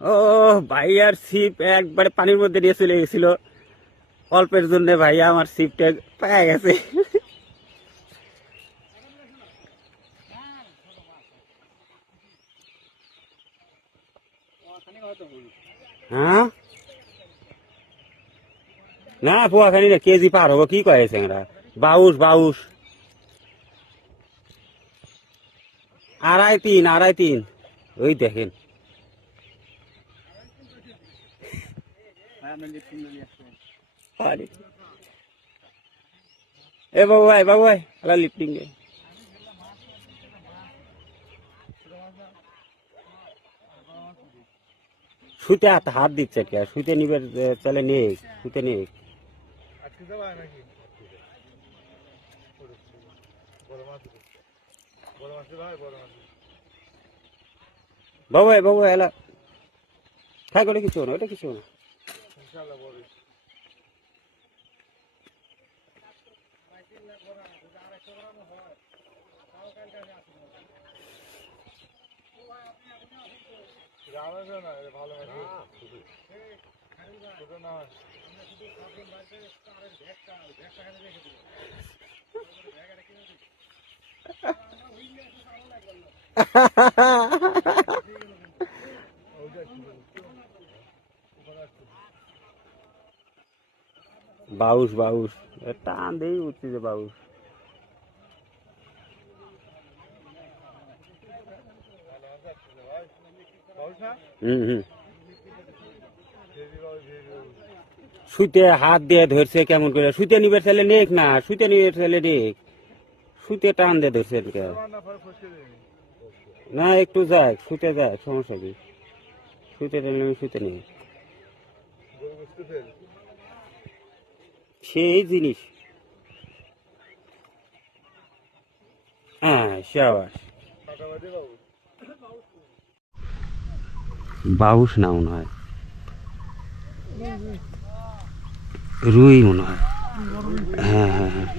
ও ভাই, আর ছিপ একবারে পানির মধ্যে নিয়ে চলে গেছিল। অল্পের জন্য ভাই আমার ছিপটা পায়ে গেছে। হ্যাঁ, না পোয়াখানি না, কেজি পার হবো। কি কয়ে চেংরা? বাউশ বাউশ, 2.5 2.5 ওই দেখেন। এ বাবু ভাই, বাবু ভাই, আলা লিফটিং দে। শুতে হাত হাত দিচ্ছে কে? শুতে নিবে চলে নে, শুতে নে। বাবু ভাই, বাবু ভাই, এলা খাই করে কিছু না, ওটা কিছু না। বাউশ বাউশ, টান দেই উঠছে যে বাউশ। হুম হুম, শুইতে হাত দিয়ে ধরছে কেমন করে? শুইতে নিবে ছেলে নেক না, শুইতে নিবে ছেলে নেক, শুইতে টান দিয়ে ধরছে কে? না একটু যাক, শুতে যাক, সমস্যা কি? শুইতে নিলে শুইতে নিবে, সেই জিনিস। হ্যাঁ সাবাস। বাউশ না মনে হয়, রুই মনে হয়। হ্যাঁ হ্যাঁ হ্যাঁ,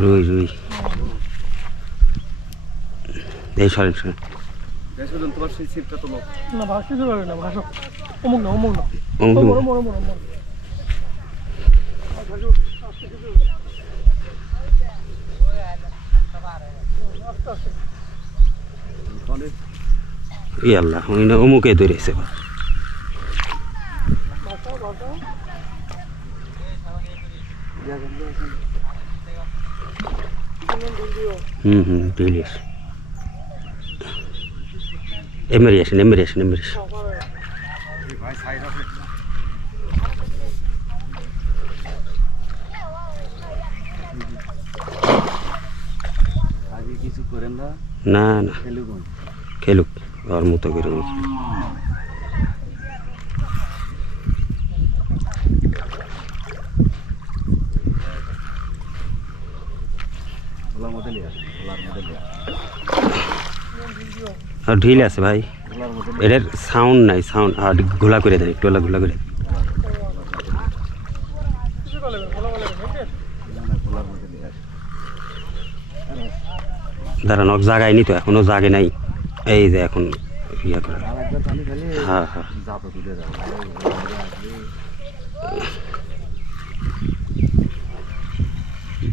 রুই রুই। এই সরেন সরেন। ই আল্লাহ, অমুকে ধরেছে। হুম হুম, ডিলিশ। এমরি আসেন, এমরি আসেন, এমরি আসেন। না না, খেলুক ওর মতো করে। আর ঢিল আছে ভাই, এটার সাউন্ড নাই, সাউন্ড আর ঘোলা করে দেন, একটু ঘোলা করে। দাঁড়ান, ওর জাগায় নি তো, এখনো জাগে নাই। এই যে এখন ইয়া করে। হ্যাঁ হ্যাঁ,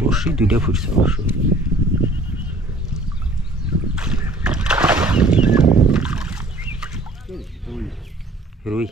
বসি 2টা ফুটছে অবশ্য। রুই।